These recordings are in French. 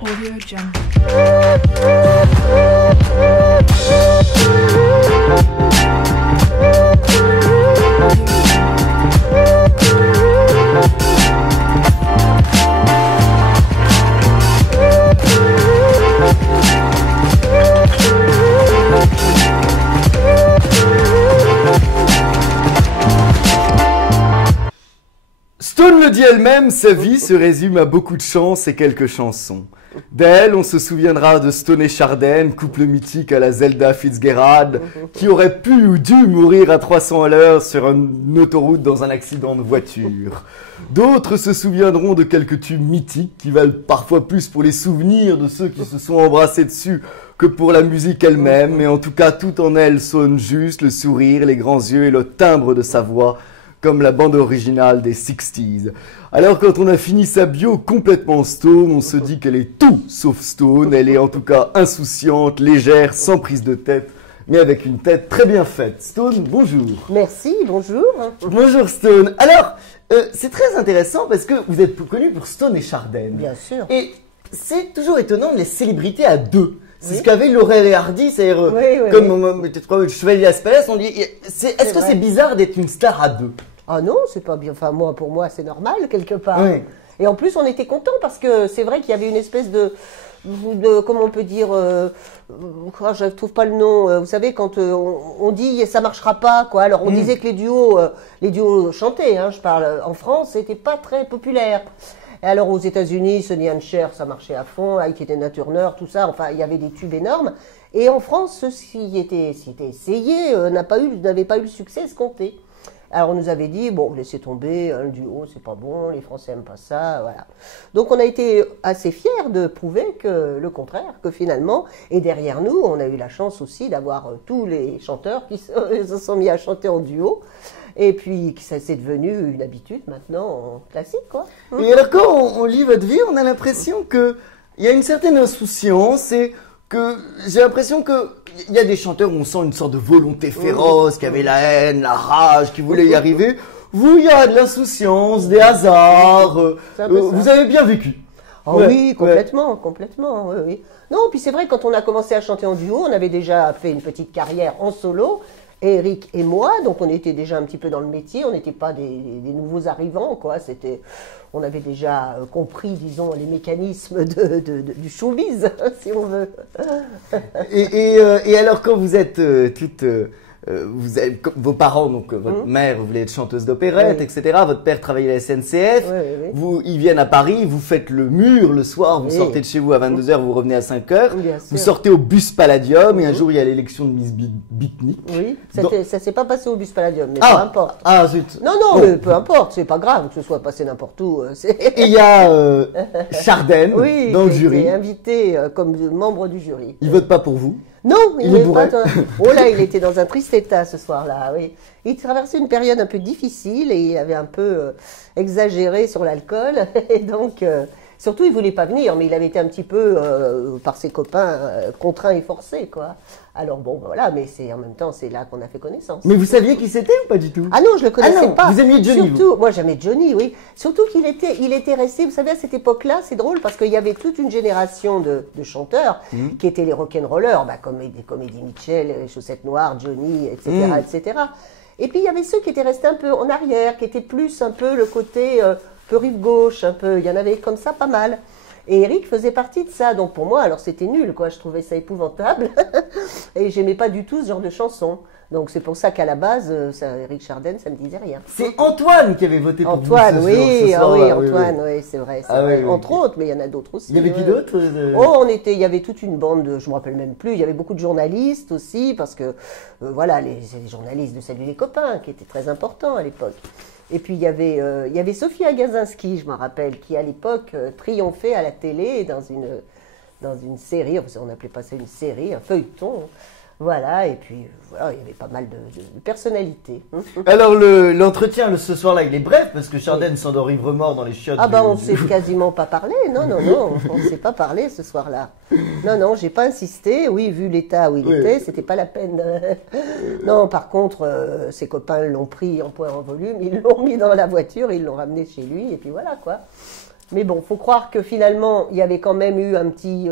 Audio Jungle. Stone le dit elle-même, sa vie se résume à beaucoup de chance et quelques chansons. D'elle, on se souviendra de Stone et Chardin, couple mythique à la Zelda Fitzgerald, qui aurait pu ou dû mourir à 300 à l'heure sur une autoroute dans un accident de voiture. D'autres se souviendront de quelques tubes mythiques qui valent parfois plus pour les souvenirs de ceux qui se sont embrassés dessus que pour la musique elle-même, mais en tout cas, tout en elle sonne juste, le sourire, les grands yeux et le timbre de sa voix, comme la bande originale des 60s. Alors quand on a fini sa bio complètement Stone, on se dit qu'elle est tout sauf Stone. Elle est en tout cas insouciante, légère, sans prise de tête, mais avec une tête très bien faite. Stone, bonjour. Merci, bonjour. Bonjour Stone. Alors, c'est très intéressant parce que vous êtes connu pour Stone et Chardin. Bien sûr. Et c'est toujours étonnant de les célébrités à deux. C'est Oui. ce qu'avait Laurel et Hardy, c'est-à-dire Oui, comme le Chevalier Aspérès, on dit. Est-ce que vrai. c'est bizarre d'être une star à deux? Ah non, c'est pas bien. Enfin, pour moi, c'est normal, quelque part. Oui. Et en plus, on était contents parce que c'est vrai qu'il y avait une espèce de comment on peut dire, je ne trouve pas le nom. Vous savez, quand on dit ça marchera pas, quoi. Alors, on disait que les duos chantés, hein, je parle, en France, c'était pas très populaire. Et alors, aux États-Unis, Sonny and Cher, ça marchait à fond, Ike et Tina Turner, tout ça. Enfin, il y avait des tubes énormes. Et en France, ce qui était essayé n'avait pas eu le succès escompté. Alors on nous avait dit, bon, laissez tomber, le duo, c'est pas bon, les Français aiment pas ça, voilà. Donc on a été assez fiers de prouver que le contraire, que finalement, et derrière nous, on a eu la chance aussi d'avoir tous les chanteurs qui se sont mis à chanter en duo, et puis ça c'est devenu une habitude maintenant classique, quoi. Et alors quand on lit votre vie, on a l'impression que il y a une certaine insouciance et que j'ai l'impression que il y a des chanteurs où on sent une sorte de volonté féroce, qui avait la haine, la rage, qui voulait y arriver. Vous, il y a de l'insouciance, des hasards. C'est un peu ça. Vous avez bien vécu. Ah Ouais, oui, complètement, oui, oui. Non, puis c'est vrai, quand on a commencé à chanter en duo, on avait déjà fait une petite carrière en solo, Eric et moi, donc on était déjà un petit peu dans le métier, on n'était pas des nouveaux arrivants, quoi. On avait déjà compris, disons, les mécanismes du showbiz, si on veut. Et alors quand vous êtes toutes, vos parents, donc votre mère voulait être chanteuse d'opérette, Oui. etc. Votre père travaillait à la SNCF. Oui. Ils viennent à Paris, vous faites le mur le soir, vous Oui. sortez de chez vous à 22h, vous revenez à 5h. Bien sûr. Vous sortez au bus Palladium et un jour il y a l'élection de Miss Bitnik. Oui, Donc- ça s'est pas passé au bus Palladium, mais peu importe. Ah zut. Non, non, Bon. mais peu importe, c'est pas grave que ce soit passé n'importe où. Et il y a Chardin Oui, dans le qui a jury. été invité comme membre du jury. Il vote pas pour vous. Non, Il est n'est bourré. pas. Oh là, il était dans un triste état ce soir-là. Oui, il traversait une période un peu difficile et il avait un peu exagéré sur l'alcool et donc surtout il voulait pas venir, mais il avait été un petit peu par ses copains contraint et forcé, quoi. Alors bon, voilà, mais c'est en même temps c'est là qu'on a fait connaissance. Mais vous saviez qui c'était ou pas du tout? Ah non, je le connaissais non, pas. vous aimiez Johnny, Surtout, moi j'aimais Johnny, oui. Surtout qu'il était resté, vous savez, à cette époque-là, c'est drôle parce qu'il y avait toute une génération de chanteurs qui étaient les rock'n'rollers, comme Eddie Mitchell, les Chaussettes Noires, Johnny, etc., etc. Et puis il y avait ceux qui étaient restés un peu en arrière, qui étaient plus un peu le côté peu rive gauche, un peu. Il y en avait comme ça pas mal. Et Eric faisait partie de ça, donc pour moi, alors c'était nul, quoi. Je trouvais ça épouvantable et j'aimais pas du tout ce genre de chanson. Donc c'est pour ça qu'à la base, Eric Chardin, ça me disait rien. C'est Antoine qui avait voté pour Antoine, vous oui, ce ah soir-là. oui, Antoine, oui, c'est vrai, Ah vrai. oui, oui. Entre autres, mais il y en a d'autres aussi. Il y avait qui ouais. d'autre Oh, il y avait toute une bande, je me rappelle même plus. Il y avait beaucoup de journalistes aussi, parce que voilà, les journalistes de Salut les copains, qui étaient très importants à l'époque. Et puis il y avait Sophie Agazinski, je me rappelle, qui à l'époque triomphait à la télé dans une série. On n'appelait pas ça une série, un feuilleton. Voilà, et puis voilà, il y avait pas mal de personnalités. Alors l'entretien ce soir-là, il est bref parce que Chardin s'endort ivre-mort dans les chiottes. Ah bah on s'est quasiment pas parlé, non, on s'est pas parlé ce soir-là. Non, j'ai pas insisté, oui, vu l'état où il était, c'était pas la peine. Non, par contre, ses copains l'ont pris en poids et en volume, ils l'ont mis dans la voiture, ils l'ont ramené chez lui, et puis voilà quoi. Mais bon, faut croire que finalement, il y avait quand même eu un petit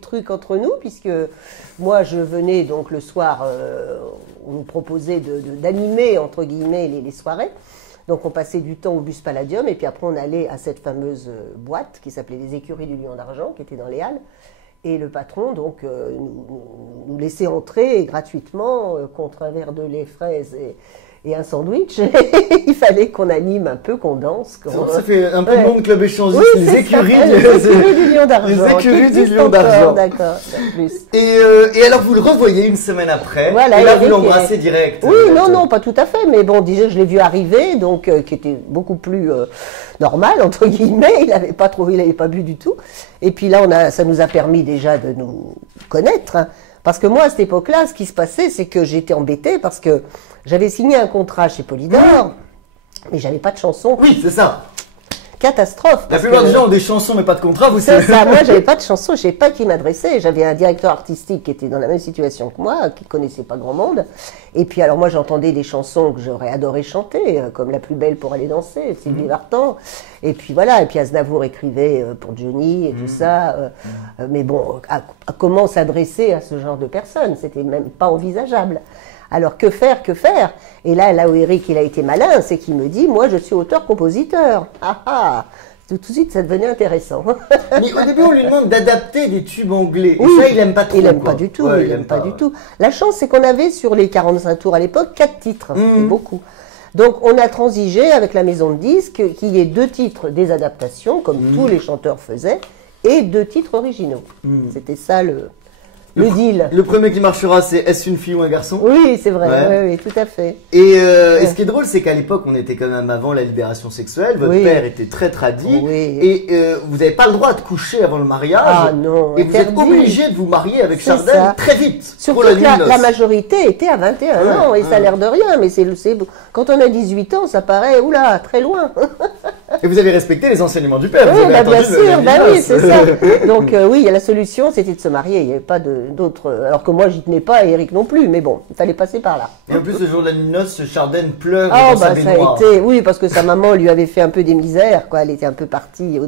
truc entre nous, puisque moi, je venais donc le soir, on nous proposait d'animer, entre guillemets, les soirées. Donc on passait du temps au bus Palladium, et puis après on allait à cette fameuse boîte qui s'appelait les Écuries du Lion d'Argent, qui était dans les Halles. Et le patron donc nous laissait entrer gratuitement contre un verre de lait fraise et un sandwich. Il fallait qu'on anime un peu, qu'on danse. Ça fait un peu le nom de Club Échangiste, oui, les écuries du Lion d'Argent. Les écuries du Lion d'Argent. D'accord, plus. Et alors vous le revoyez une semaine après, voilà, et là vous l'embrassez direct. Oui, non, pas tout à fait, mais bon, déjà je l'ai vu arriver, donc qui était beaucoup plus normal, entre guillemets, il n'avait pas bu du tout. Et puis là, ça nous a permis déjà de nous connaître, hein. Parce que moi, à cette époque-là, ce qui se passait, c'est que j'étais embêtée parce que j'avais signé un contrat chez Polydor, mais j'avais pas de chanson. Oui, c'est ça. Catastrophe. La plupart des gens ont des chansons mais pas de contrat, vous savez. savez. C'est ça, moi j'avais pas de chanson, je savais pas qui m'adresser. J'avais un directeur artistique qui était dans la même situation que moi, qui connaissait pas grand monde. Et puis alors moi j'entendais des chansons que j'aurais adoré chanter, comme La plus belle pour aller danser, Sylvie Vartan. Et puis voilà, et puis Aznavour écrivait pour Johnny et tout ça. Mais bon, comment s'adresser à ce genre de personnes? C'était même pas envisageable. Alors que faire? Et là où Eric il a été malin, c'est qu'il me dit, moi je suis auteur-compositeur. Ah ah, tout de suite ça devenait intéressant. Mais au début on lui demande d'adapter des tubes anglais. Oui, et ça il aime pas trop. Il aime pas du tout. Ouais, il aime pas du tout. La chance c'est qu'on avait sur les 45 tours à l'époque 4 titres, c'est beaucoup. Donc on a transigé avec la maison de disques qu'il y ait 2 titres des adaptations, comme tous les chanteurs faisaient, et 2 titres originaux. C'était ça le deal. Le premier qui marchera, c'est Est-ce une fille ou un garçon? Oui, c'est vrai, oui, tout à fait. Et ce qui est drôle, c'est qu'à l'époque, on était quand même avant la libération sexuelle. Votre père était très tradit. Et vous n'avez pas le droit de coucher avant le mariage. Ah non, et vous êtes obligé de vous marier avec Chardin très vite. Surtout que la majorité était à 21 ans, et ça a l'air de rien. Mais quand on a 18 ans, ça paraît, oula, très loin. Et vous avez respecté les enseignements du père. Oui, bien sûr, oui, c'est ça. Donc oui, la solution, c'était de se marier. Il n'y avait pas d'autres. Alors que moi, j'y tenais pas, et Eric non plus. Mais bon, il fallait passer par là. Et en plus, le jour de la nuit de noces, Chardin pleure dans sa baignoire. Ça a été, oui, parce que sa maman lui avait fait un peu des misères, quoi. Elle était un peu partie.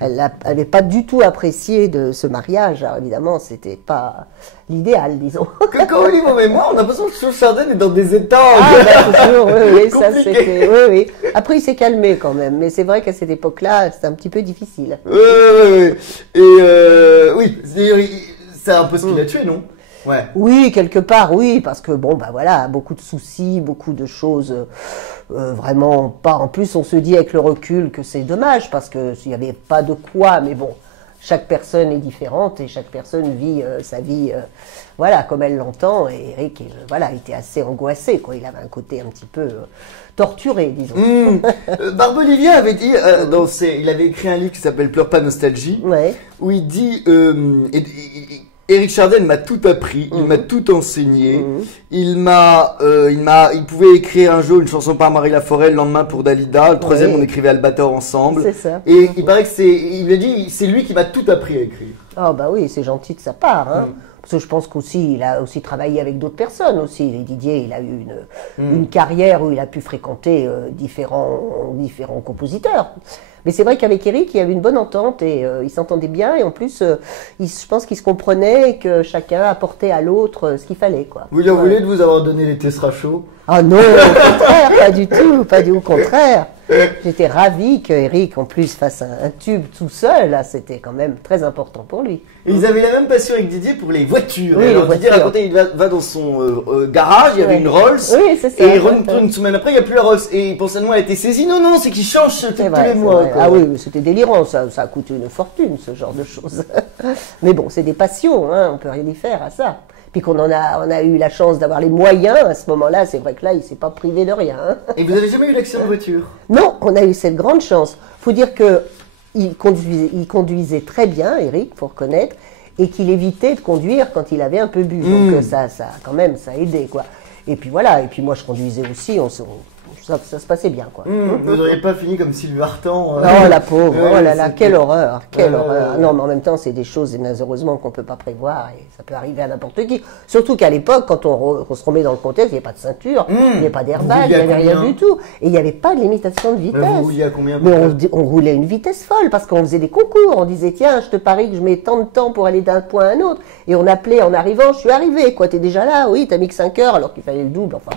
Elle n'avait pas du tout apprécié de ce mariage. Alors évidemment, c'était pas l'idéal, disons. Quand on lit vos mémoires, on a l'impression que Chardin est dans des états. Toujours, oui, ça c'était. Oui. Après, il s'est calmé quand même. Mais c'est vrai qu'à cette époque-là, c'était un petit peu difficile. Oui. Et oui, c'est un peu ce qui l'a tué, non? Ouais. Oui, quelque part, oui, parce que bon, bah voilà, beaucoup de soucis, beaucoup de choses vraiment pas. En plus, on se dit avec le recul que c'est dommage parce que s'il n'y avait pas de quoi, mais bon, chaque personne est différente et chaque personne vit sa vie, voilà, comme elle l'entend. Et Eric, voilà, était assez angoissé, quoi. Il avait un côté un petit peu torturé, disons. Barbelivien avait dit, il avait écrit un livre qui s'appelle Pleure pas nostalgie, où il dit. Eric Chardin m'a tout appris, il m'a tout enseigné. Il pouvait écrire un jour une chanson par Marie Laforêt, le lendemain pour Dalida. Le troisième, on écrivait Albator ensemble. C'est ça. Et il paraît que il a dit, c'est lui qui m'a tout appris à écrire. Oh bah oui, c'est gentil de sa part, hein. Parce que je pense qu'aussi, il a aussi travaillé avec d'autres personnes aussi. Didier, il a eu une carrière où il a pu fréquenter différents compositeurs. Mais c'est vrai qu'avec Eric, il y avait une bonne entente et ils s'entendaient bien. Et en plus, je pense qu'ils se comprenaient et que chacun apportait à l'autre ce qu'il fallait, quoi. Vous lui en voulez de vous avoir donné les Tessera chauds? Ah non, au contraire, pas du tout, au contraire. J'étais ravie que Eric, en plus, fasse un tube tout seul. Là, c'était quand même très important pour lui. Et ils avaient la même passion avec Didier pour les voitures. Oui, alors Didier racontait, il va dans son garage, il y avait une Rolls. Oui, c'est ça. Et il rentre une semaine après, il n'y a plus la Rolls. Et il pensait, a été saisi. Non, c'est qu'il change tous les mois. Ah oui, mais c'était délirant, ça a coûté une fortune, ce genre de choses. Mais bon, c'est des passions, hein, on peut rien y faire à ça. Puis qu'on on a eu la chance d'avoir les moyens à ce moment-là, c'est vrai que là, il s'est pas privé de rien. Hein. Et vous avez jamais eu d'accident de voiture? Non, on a eu cette grande chance. Faut dire que il conduisait très bien, Eric, faut reconnaître, et qu'il évitait de conduire quand il avait un peu bu. Donc ça quand même, ça a aidé, quoi. Et puis voilà, et puis moi je conduisais aussi, on ça se passait bien, quoi. Vous n'auriez pas fini comme Sylvie Vartan. Oh la pauvre, oh là là, c'est- quelle horreur, quelle horreur. Non, mais en même temps, c'est des choses, heureusement, qu'on ne peut pas prévoir et ça peut arriver à n'importe qui. Surtout qu'à l'époque, quand on se remet dans le contexte, il n'y avait pas de ceinture, il n'y avait pas d'airbag, il n'y avait rien du tout. Et il n'y avait pas de limitation de vitesse. Vous rouliez à combien? Mais on roulait à une vitesse folle parce qu'on faisait des concours. On disait, tiens, je te parie que je mets tant de temps pour aller d'un point à un autre. Et on appelait en arrivant, je suis arrivé, quoi, t'es déjà là? Oui, t'as mis que 5 heures alors qu'il fallait le double. Enfin,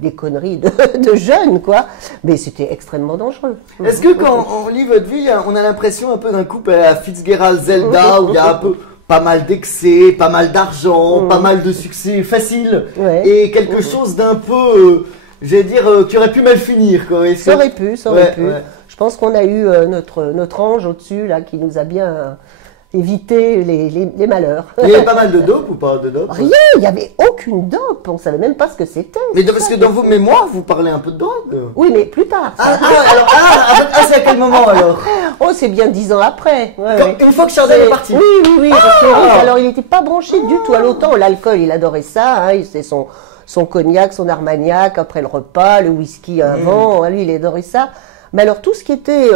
des conneries de jeunes, quoi. Mais c'était extrêmement dangereux. Est-ce que quand on lit votre vie, on a l'impression un peu d'un couple à la Fitzgerald Zelda, où il y a un peu pas mal d'excès, pas mal d'argent, pas mal de succès facile, Ouais. et quelque chose d'un peu, j'allais dire, qui aurait pu mal finir, quoi. Et Ça aurait pu, ça aurait Ouais, pu. ouais. Je pense qu'on a eu notre ange au-dessus, là, qui nous a bien évité les malheurs. Il y avait pas mal de dope ou pas de dope? Rien, il n'y avait aucune dope, on savait même pas ce que c'était. Mais c'est parce ça que dans vos mémoires, vous parlez un peu de drogue. Oui, mais plus tard. ça. C'est à quel moment alors? Oh, c'est bien 10 ans après. Ouais, Quand- ouais. Une fois que Chardin est parti. Oui, parce que Eric, alors il n'était pas branché du tout à l'automne. L'alcool, il adorait ça, hein, c'était son cognac, son armagnac, après le repas, le whisky avant, hein, lui, il adorait ça. Mais alors, tout ce qui était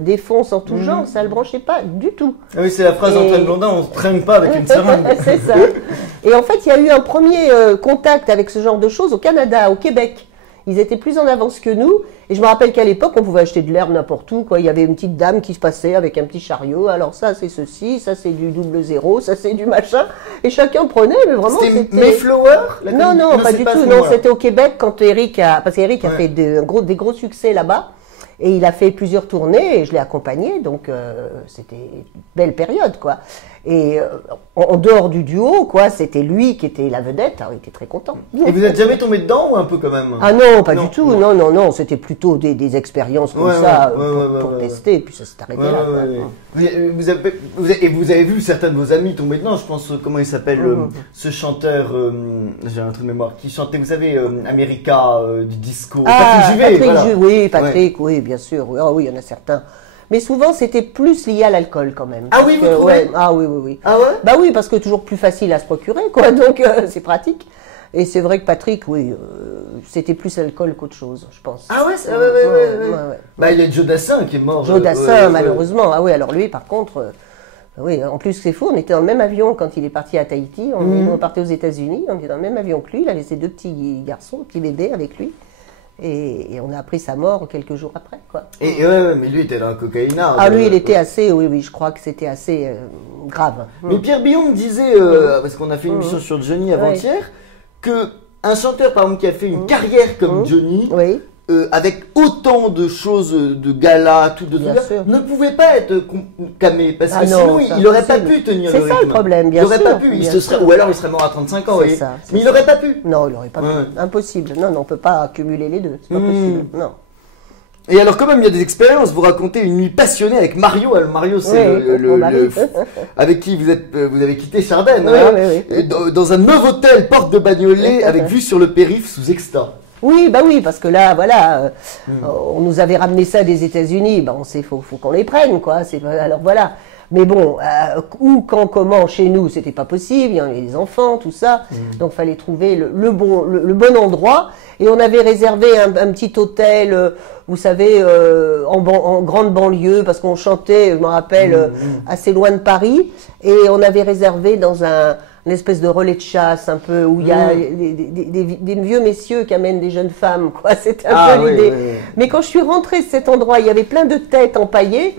défonce en tout genre, ça ne le branchait pas du tout. Ah oui, c'est la phrase d'Antoine Blondin, on se traîne pas avec une seringue. C'est ça. Et en fait, il y a eu un premier contact avec ce genre de choses au Canada, au Québec. Ils étaient plus en avance que nous. Et je me rappelle qu'à l'époque, on pouvait acheter de l'herbe n'importe où, quoi. Il y avait une petite dame qui se passait avec un petit chariot. Alors ça, c'est ceci, ça, c'est du 00, ça, c'est du machin. Et chacun prenait, mais vraiment, C'était Mayflower? Non, pas c'est du à ce tout. Non, moment-là. c'était au Québec quand Eric a... Parce qu'Eric a Ouais. fait des gros succès là-bas. Et il a fait plusieurs tournées et je l'ai accompagné. Donc, c'était une belle période, quoi. Et en dehors du duo, quoi, c'était lui qui était la vedette. Alors, il était très content. Et vous n'êtes jamais tombé dedans ou un peu quand même? Ah non, pas Non, du tout. non. Non. C'était plutôt des expériences comme Ouais, ça ouais, pour ouais. tester. Et puis ça s'est arrêté Ouais, là. ouais, quoi. ouais. Vous avez vu certains de vos amis tomber dedans, je pense, comment il s'appelle, ce chanteur, j'ai un truc de mémoire, qui chantait, vous savez, America, du disco. Ah, Patrick Juvet, voilà. Oui, Patrick, oui, bien sûr. Oui, oui, il y en a certains. Mais souvent, c'était plus lié à l'alcool quand même. Ah oui, Parce vous que, trouvez? Ah oui. Ah ouais? Bah oui, parce que toujours plus facile à se procurer, quoi. Donc, c'est pratique. Et c'est vrai que Patrick, oui, c'était plus alcool qu'autre chose, je pense. Ah ouais, ouais. Ouais. Bah, il y a Joe Dassin qui est mort. Joe Dassin, malheureusement. Ah oui, alors lui, par contre, oui, en plus, c'est fou, on était dans le même avion quand il est parti à Tahiti. On partait aux États-Unis, on était dans le même avion que lui. Il avait ses 2 petits garçons, petits bébés avec lui. Et on a appris sa mort quelques jours après, quoi. Et ouais, mais lui était dans la cocaïna. Ah, lui, il était assez, oui, je crois que c'était assez grave. Mais Pierre Billon me disait, parce qu'on a fait une émission sur Johnny avant-hier, que un chanteur, par exemple, qui a fait une carrière comme Johnny, Oui. avec autant de choses, de galas, tout de Bien trucs, sûr. ne pouvait pas être camé, parce que Ah non, sinon, c'est il n'aurait pas impossible. pu tenir C'est le ça, rythme. le problème, bien Il n'aurait sûr, pas pu, il bien se serait, sûr. ou alors il serait mort à 35 ans, C'est voyez. ça, c'est Mais il ça. n'aurait pas pu. Non, il n'aurait pas pu. Ouais. Impossible. Non, on ne peut pas cumuler les deux. C'est pas possible. Non. Et alors, quand même, il y a des expériences. Vous racontez une nuit passionnée avec Mario. Alors, Mario, c'est Oui, mon mari. avec qui vous avez quitté Chardin, Oui, hein, oui. et dans un nouveau hôtel, porte de Bagnolet, Oui, avec vue sur le périph' sous exta. Oui, bah oui, parce que là, voilà, on nous avait ramené ça des États-Unis. Bah, faut qu'on les prenne, quoi. Alors voilà. Mais bon, où, quand, comment, chez nous, c'était pas possible. Il y avait les enfants, tout ça. Donc, fallait trouver le bon endroit. Et on avait réservé un petit hôtel, vous savez, en grande banlieue, parce qu'on chantait, je me rappelle, assez loin de Paris. Et on avait réservé dans une espèce de relais de chasse, un peu, où il y a des vieux messieurs qui amènent des jeunes femmes, quoi. C'était un peu l'idée. Oui. Mais quand je suis rentrée de cet endroit, il y avait plein de têtes empaillées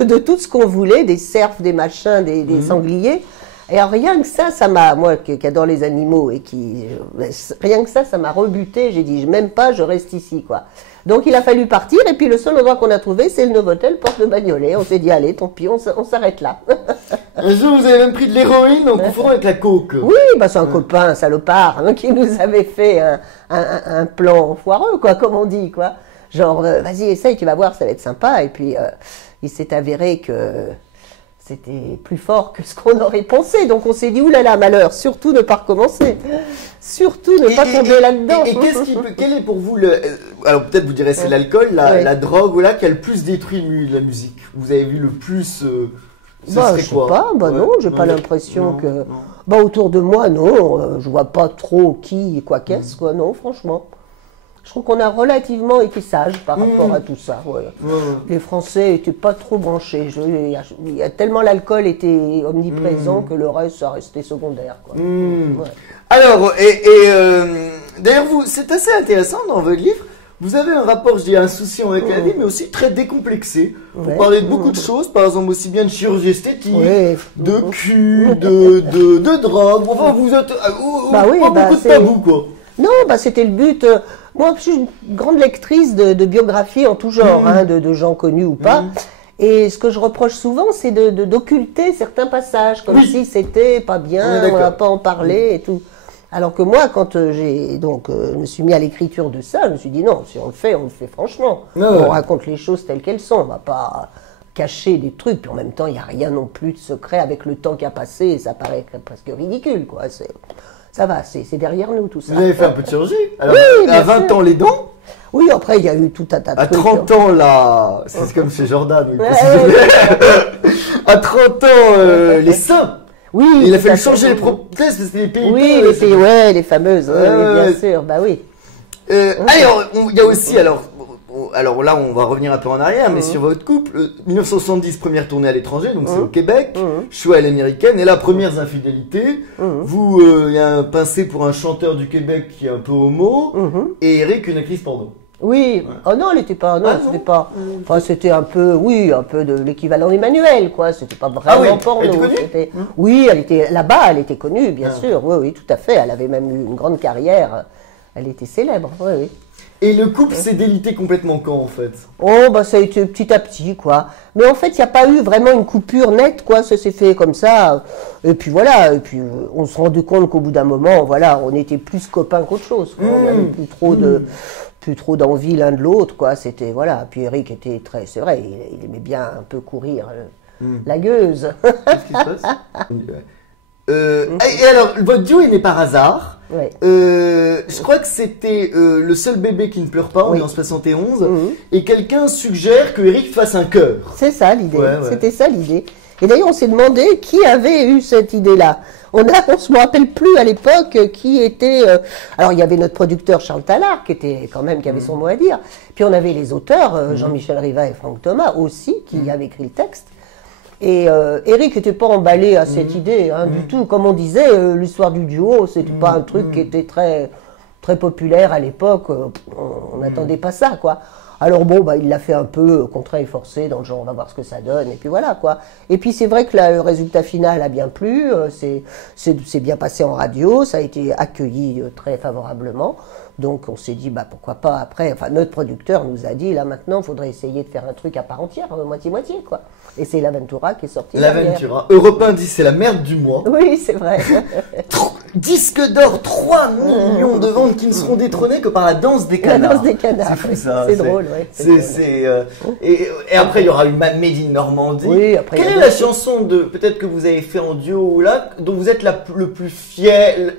de tout ce qu'on voulait, des cerfs, des machins, des sangliers. Et alors, rien que ça m'a, moi qui adore les animaux et rien que ça m'a rebuté. J'ai dit, même pas, je reste ici, quoi. Donc, il a fallu partir. Et puis, le seul endroit qu'on a trouvé, c'est le Novotel, porte de Bagnolet. On s'est dit, allez, tant pis, on s'arrête là. Un jour, vous avez même pris de l'héroïne en confondant avec la coke. Oui, bah, c'est un copain, un salopard, hein, qui nous avait fait un plan foireux, quoi, comme on dit, quoi. Genre, vas-y, essaye, tu vas voir, ça va être sympa. Et puis, il s'est avéré que c'était plus fort que ce qu'on aurait pensé. Donc, on s'est dit, oulala, malheur, surtout ne pas recommencer. Surtout ne pas tomber là-dedans. Et quel est pour vous alors peut-être vous direz c'est l'alcool, la drogue, voilà, qui a le plus détruit la musique. Vous avez vu le plus. Bah, je sais pas, bah non, j'ai pas l'impression que. non. Bah, autour de moi, non, je vois pas trop qui et quoi qu'est-ce, quoi, non, franchement. Je trouve qu'on a relativement été sage par rapport à tout ça. Ouais. Les Français étaient pas trop branchés. Il y a tellement l'alcool était omniprésent que le reste, ça restait secondaire. Quoi. Ouais. Alors, d'ailleurs, c'est assez intéressant dans votre livre. Vous avez un rapport, je dis, insouciant avec la vie, mais aussi très décomplexé. Vous parlez de beaucoup de choses, par exemple aussi bien de chirurgie esthétique, de cul, de drogue. Enfin, vous êtes pas beaucoup de tabou, quoi. Non, c'était le but. Moi, je suis une grande lectrice de biographies en tout genre, de gens connus ou pas. Et ce que je reproche souvent, c'est d'occulter certains passages, comme si c'était pas bien, on va pas en parler et tout. Alors que moi, quand je me suis mis à l'écriture de ça, je me suis dit non, si on le fait franchement. On raconte les choses telles qu'elles sont, on va pas cacher des trucs. Puis en même temps, il n'y a rien non plus de secret avec le temps qui a passé, et ça paraît presque ridicule, quoi. Ça va, c'est derrière nous tout ça. Vous avez fait un peu de chirurgie. Alors, à 20 ans, les dents. Oui, après, il y a eu tout un tas de trucs. À 30 ans, là, c'est comme chez Jordan. À 30 ans, les seins. Oui, il a fallu changer les prothèses parce que c'était les pays. Oui, les fameuses, bien sûr, bah oui. Alors, il y a aussi, alors là, on va revenir un peu en arrière, mais sur votre couple, 1970, première tournée à l'étranger, donc c'est au Québec, choix à l'américaine, et là, premières infidélités. Vous, il y a un pincé pour un chanteur du Québec qui est un peu homo, et Eric, une actrice porno. Oui, oh non, elle n'était pas, c'était pas, enfin c'était un peu de l'équivalent d'Emmanuel, quoi, c'était pas vraiment porno. Elle était connue oui, elle était, là-bas, elle était connue, bien sûr, oui, tout à fait, elle avait même eu une grande carrière, elle était célèbre, oui. Et le couple s'est délité complètement quand, en fait? Oh, ça a été petit à petit, quoi. Mais en fait, il n'y a pas eu vraiment une coupure nette, quoi. Ça s'est fait comme ça. Et puis voilà. Et puis, on se rendait compte qu'au bout d'un moment, voilà, on était plus copains qu'autre chose, quoi. On n'avait plus trop d'envie l'un de l'autre, quoi. C'était, voilà. Puis Eric était c'est vrai, il aimait bien un peu courir la gueuse. Qu'est-ce qui se passe? Et alors, votre duo est né par hasard. Ouais. Je crois que c'était le seul bébé qui ne pleure pas, on est en 71, et quelqu'un suggère que Eric fasse un chœur. C'est ça l'idée, c'était ça l'idée. Et d'ailleurs, on s'est demandé qui avait eu cette idée-là. On se me rappelle plus à l'époque qui était. Alors, il y avait notre producteur Charles Tallard qui avait son mot à dire. Puis on avait les auteurs Jean-Michel Riva et Franck Thomas aussi qui avaient écrit le texte. Et Eric n'était pas emballé à cette idée du tout. Comme on disait, l'histoire du duo, c'était pas un truc qui était très très populaire à l'époque. On n'attendait pas ça, quoi. Alors bon, il l'a fait un peu contraint et forcé, dans le genre on va voir ce que ça donne, et puis voilà, quoi. Et puis c'est vrai que le résultat final a bien plu, c'est bien passé en radio, ça a été accueilli très favorablement. Donc on s'est dit, pourquoi pas après, enfin notre producteur nous a dit, là maintenant, il faudrait essayer de faire un truc à part entière, moitié-moitié, quoi. Et c'est l'Aventura qui est sorti. L'Aventura. Europe 1 dit c'est la merde du mois. Oui, c'est vrai. Disque d'or, 3 millions de ventes qui ne seront détrônées que par la danse des canards. La danse des canards. C'est fou ça. C'est drôle, oui. Et après il y aura eu Made in Normandie. Oui, après. Quelle est la chanson peut-être que vous avez fait en duo ou là, dont vous êtes le plus fier,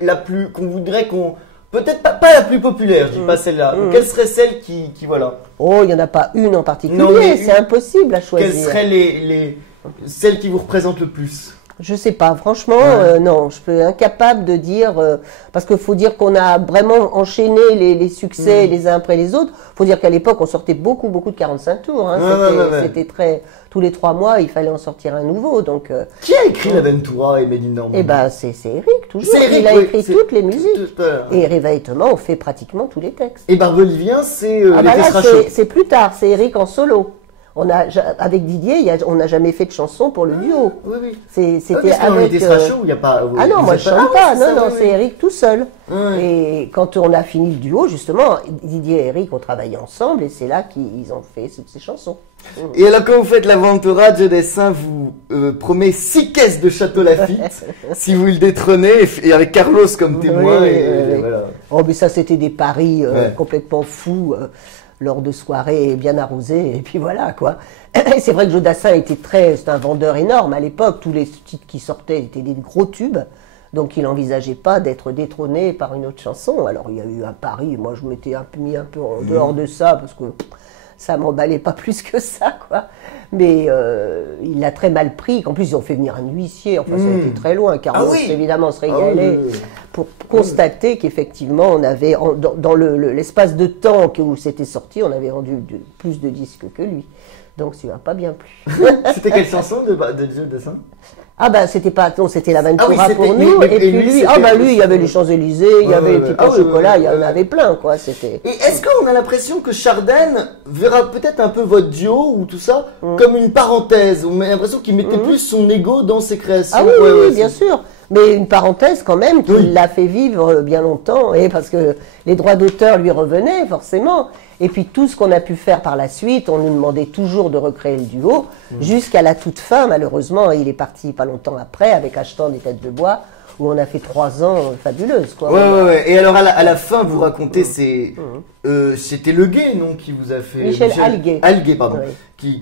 qu'on voudrait qu'on. Peut-être pas la plus populaire, je dis pas celle-là. Quelle serait celle qui voilà? Oh, il n'y en a pas une en particulier, c'est impossible à choisir. Quelles seraient celles qui vous représentent le plus? Je sais pas, franchement, non, je suis incapable de dire, parce qu'il faut dire qu'on a vraiment enchaîné les succès les uns après les autres. Faut dire qu'à l'époque, on sortait beaucoup de 45 tours. C'était très, tous les 3 mois, il fallait en sortir un nouveau. Donc, qui a écrit l'Aventura et Made in Normandie? Eh ben, c'est Eric, toujours. Il a écrit toutes les musiques. Et Riva et Thomas ont fait pratiquement tous les textes. Et Barbelivien, c'est Les Testrachaux. C'est plus tard, c'est Eric en solo. Avec Didier, on n'a jamais fait de chanson pour le duo. Oui. C'était avec. Les Testrachaux, il n'y a pas. Ah non, moi je chante pas. Non, c'est Eric tout seul. Et quand on a fini le duo, justement, Didier et Eric ont travaillé ensemble et c'est là qu'ils ont fait ces chansons. Et alors quand vous faites l'Aventura, Joe Dassin vous promet 6 caisses de Château Lafite si vous le détrônez, et avec Carlos comme témoin. Voilà. Oh, mais ça c'était des paris complètement fous. Lors de soirées bien arrosées, et puis voilà, quoi. Et c'est vrai que Joe Dassin c'est un vendeur énorme à l'époque, tous les titres qui sortaient étaient des gros tubes, donc il n'envisageait pas d'être détrôné par une autre chanson. Alors il y a eu un pari, moi je m'étais mis un peu en dehors de ça, parce que ça m'emballait pas plus que ça, quoi. Mais il l'a très mal pris, qu'en plus ils ont fait venir un huissier, enfin ça a été très loin, Carlos évidemment se régalait pour constater qu'effectivement on avait, dans l'espace de temps où c'était sorti, on avait vendu plus de disques que lui. Donc ça lui a pas bien plu. C'était quelle chanson de Joe Dassin? Ah bah c'était pas, non, c'était la Ventura oui, pour nous, et puis lui, il y avait les ouais. Champs-Élysées, il y avait les petits pains au chocolat, il y en avait plein, quoi, c'était... Et est-ce qu'on a l'impression que Chardin verra peut-être un peu votre duo ou tout ça comme une parenthèse? On a l'impression qu'il mettait plus son ego dans ses créations. Ah oui, oui, bien sûr. Mais une parenthèse quand même qui l'a fait vivre bien longtemps, et parce que les droits d'auteur lui revenaient forcément. Et puis tout ce qu'on a pu faire par la suite, on nous demandait toujours de recréer le duo, jusqu'à la toute fin, malheureusement, il est parti pas longtemps après avec Achetant des Têtes de Bois, où on a fait 3 ans fabuleuses, quoi. Ouais. Et alors à la fin, vous racontez, c'était Le Guay, non, qui vous a fait... Michel Alguet. Alguet, pardon. Oui.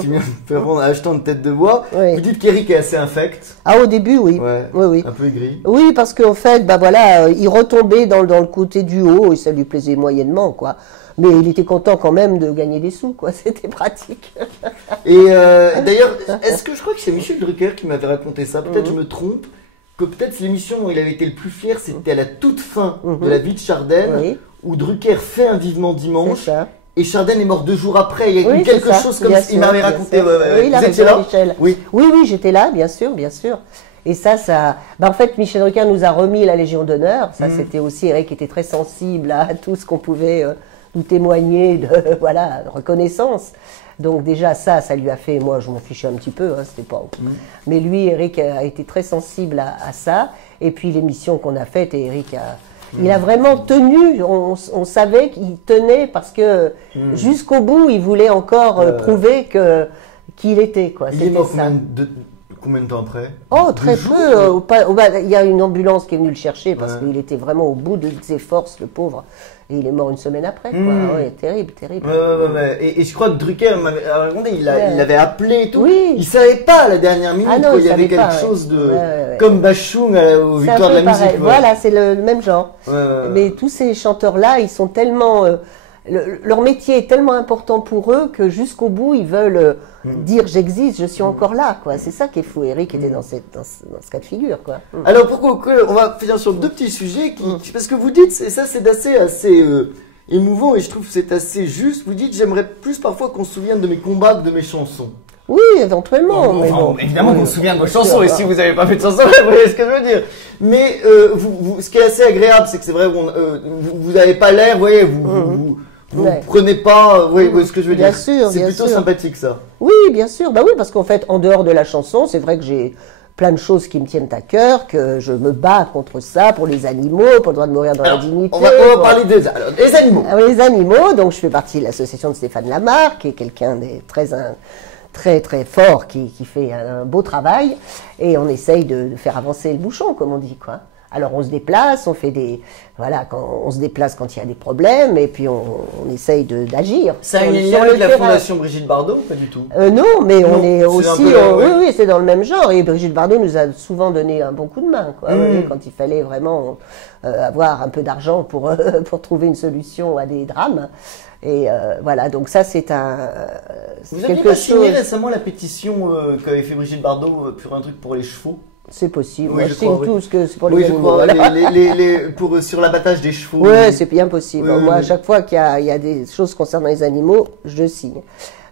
Qui vient faire rendre Achetant de Têtes de Bois. Oui. Vous dites qu'Éric est assez infect. Ah, au début, oui. Ouais. Oui. Un peu aigri. Oui, parce qu'en fait, bah voilà, il retombait dans le côté du haut, et ça lui plaisait moyennement, quoi. Mais il était content quand même de gagner des sous, quoi. C'était pratique. Et d'ailleurs, est-ce que je crois que c'est Michel Drucker qui m'avait raconté ça? Peut-être je me trompe. Que peut-être l'émission dont il avait été le plus fier, c'était à la toute fin de la vie de Chardin, où Drucker fait un Vivement Dimanche, et Chardin est mort 2 jours après. Il y a eu quelque chose comme ça. Il m'avait raconté. Oui, il a raison, Michel. Oui, j'étais là, bien sûr. Et ça... Bah, en fait, Michel Drucker nous a remis la Légion d'honneur. Ça, c'était aussi Eric qui était très sensible à tout ce qu'on pouvait nous témoigner de reconnaissance. Donc déjà ça lui a fait, moi je m'en fichais un petit peu, c'était pas... Mais lui, Eric a été très sensible à ça. Et puis l'émission qu'on a faite, et Eric il a vraiment tenu, on savait qu'il tenait parce que jusqu'au bout, il voulait encore prouver qu'il était, quoi. Il est mort combien de temps après? Oh, très peu. Il y a une ambulance qui est venue le chercher parce qu'il était vraiment au bout de ses forces, le pauvre. Et il est mort 1 semaine après, quoi. Ouais, terrible. Ouais. Et je crois que Drucker m'avait raconté, il avait appelé et tout. Oui. Il savait pas à la dernière minute qu'il y avait quelque chose de... Comme Bachung aux Victoires de la musique. Voilà, c'est le même genre. Mais tous ces chanteurs-là, ils sont tellement... leur métier est tellement important pour eux que jusqu'au bout, ils veulent dire j'existe, je suis encore là, quoi. C'est ça qui est fou. Eric était dans ce cas de figure, quoi. Alors pourquoi on va finir sur 2 petits sujets parce que vous dites, et ça c'est assez émouvant et je trouve que c'est assez juste. Vous dites j'aimerais plus parfois qu'on se souvienne de mes combats que de mes chansons. Oui, éventuellement. Mais évidemment qu'on se souvient de vos chansons, et si vous n'avez pas fait de chansons, vous voyez ce que je veux dire. Mais ce qui est assez agréable, c'est que c'est vrai, vous n'avez pas l'air, vous voyez, vous prenez pas, vous voyez ce que je veux dire. Bien sûr, c'est plutôt sympathique ça. Oui, bien sûr. Bah oui, parce qu'en fait, en dehors de la chanson, c'est vrai que j'ai plein de choses qui me tiennent à cœur, que je me bats contre ça, pour les animaux, pour le droit de mourir dans la dignité. On va parler des animaux. Les animaux, donc je fais partie de l'association de Stéphane Lamarck, qui est quelqu'un de très fort, qui fait un beau travail, et on essaye de faire avancer le bouchon, comme on dit, quoi. Alors on se déplace, on fait on se déplace quand il y a des problèmes, et puis on essaye d'agir. Ça a une lien avec la Fondation Brigitte Bardot ou pas du tout? Non, mais on est aussi... Oui, c'est dans le même genre, et Brigitte Bardot nous a souvent donné un bon coup de main, quoi, quand il fallait vraiment avoir un peu d'argent pour trouver une solution à des drames. Et voilà, donc ça c'est Vous avez pas signé récemment la pétition qu'avait fait Brigitte Bardot pour un truc pour les chevaux? C'est possible. Oui, je signe tout ce que c'est pour les animaux. Crois, voilà. Sur l'abattage des chevaux. Ouais, c'est bien possible. Moi, à chaque fois qu'il y a des choses concernant les animaux, je signe.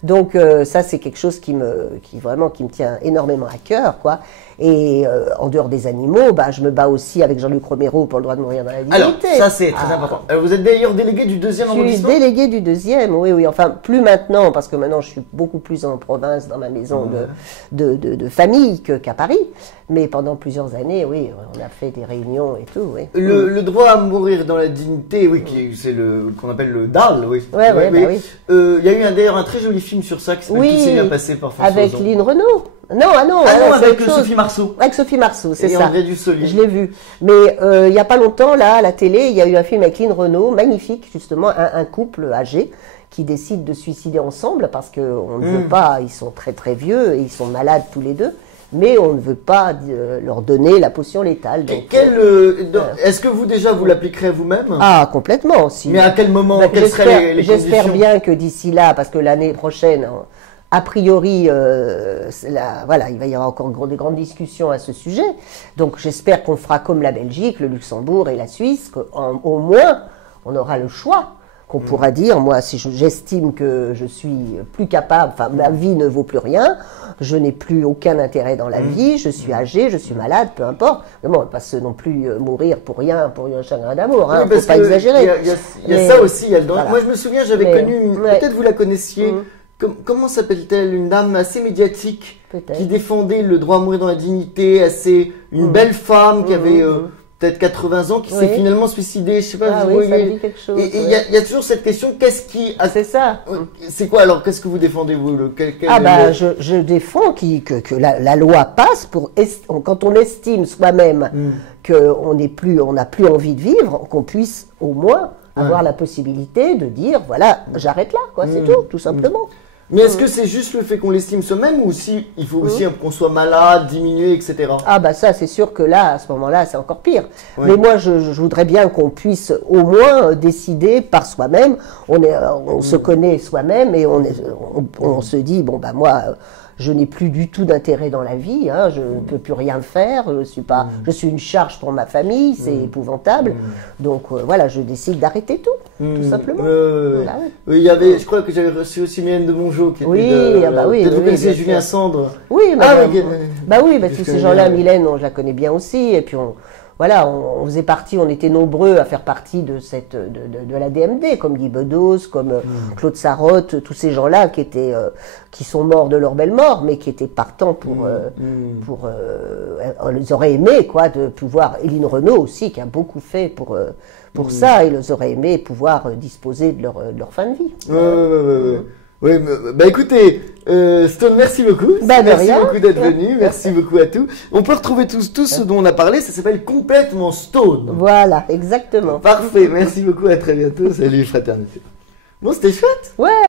Donc ça, c'est quelque chose qui me tient énormément à cœur, quoi. Et en dehors des animaux, je me bats aussi avec Jean-Luc Romero pour le droit de mourir dans la dignité. Alors, ça c'est très important. Vous êtes d'ailleurs délégué du 2e arrondissement? Je suis délégué du 2e, oui. Enfin, plus maintenant, parce que maintenant je suis beaucoup plus en province, dans ma maison de famille qu'à Paris. Mais pendant plusieurs années, oui, on a fait des réunions et tout, oui. Le droit à mourir dans la dignité, oui, c'est qu'on appelle le DAL, oui. Oui. Il y a eu d'ailleurs un très joli film sur ça qui s'appelle Tout s'est bien passé par François avec Ozon. Lynn Renaud. Non, avec Sophie Marceau. Avec Sophie Marceau, c'est ça. Et André Dussolier. Je l'ai vu. Mais il n'y a pas longtemps, là, à la télé, il y a eu un film avec Lynn Renaud, magnifique, justement, un couple âgé qui décide de se suicider ensemble parce qu'on ne veut pas, ils sont très très vieux et ils sont malades tous les deux. mais on ne veut pas leur donner la potion létale. Donc, est-ce que vous déjà vous l'appliquerez vous-même? Ah, complètement. Si. Mais à quel moment? Ben, quelles seraient les j'espère conditions? bien que d'ici là, parce que l'année prochaine, a priori, voilà, il va y avoir encore de grandes discussions à ce sujet. Donc j'espère qu'on fera comme la Belgique, le Luxembourg et la Suisse, qu'au moins on aura le choix. Qu'on pourra dire, moi, si j'estime que je suis plus capable, enfin, ma vie ne vaut plus rien, je n'ai plus aucun intérêt dans la vie, je suis âgé, je suis malade, peu importe. Mais bon, on ne va pas non plus mourir pour rien, pour un chagrin d'amour, hein, Oui, faut pas exagérer. Il y a ça aussi. Voilà. Moi, je me souviens, j'avais connu, peut-être vous la connaissiez, comment s'appelle-t-elle, une dame assez médiatique qui défendait le droit à mourir dans la dignité, une belle femme qui avait peut-être 80 ans, qui s'est finalement suicidée, je sais pas. Ah oui, ça me dit quelque chose. Et il y a toujours cette question, qu'est-ce qui... C'est ça. C'est quoi alors? Qu'est-ce que vous défendez, vous? Je défends que la loi passe quand on estime soi-même qu'on n'a plus envie de vivre, qu'on puisse au moins avoir la possibilité de dire, voilà, j'arrête là, quoi, c'est tout simplement. Mais est-ce que c'est juste le fait qu'on l'estime soi-même ou aussi il faut aussi qu'on soit malade, diminué, etc. Ah bah ça c'est sûr que là, à ce moment-là, c'est encore pire. Ouais. Mais moi je voudrais bien qu'on puisse au moins décider par soi-même. On se connaît soi-même et on se dit, bon bah moi... je n'ai plus du tout d'intérêt dans la vie, hein, je ne peux plus rien faire, je suis une charge pour ma famille, c'est épouvantable. Donc voilà, je décide d'arrêter tout simplement. Voilà, oui, il y avait, je crois que j'avais reçu aussi Mylène de Mongeau qui était vous connaissez Julien Cendre. Oui, tous ces gens-là, Mylène, je la connais bien aussi, et puis on faisait partie, on était nombreux à faire partie de la DMD, comme Guy Bedos, comme Claude Sarraute, tous ces gens-là qui sont morts de leur belle mort, mais qui étaient partants on les aurait aimé, quoi, de pouvoir, Éline Renaud aussi, qui a beaucoup fait pour ça, ils auraient aimé pouvoir disposer de leur fin de vie. Oui, bah écoutez, Stone, merci beaucoup. Merci beaucoup d'être venu. Merci beaucoup à tous. On peut retrouver tout ce dont on a parlé. Ça s'appelle Complètement Stone. Voilà, exactement. Parfait. Merci beaucoup. À très bientôt. Salut, fraternité. Bon, c'était chouette. Ouais.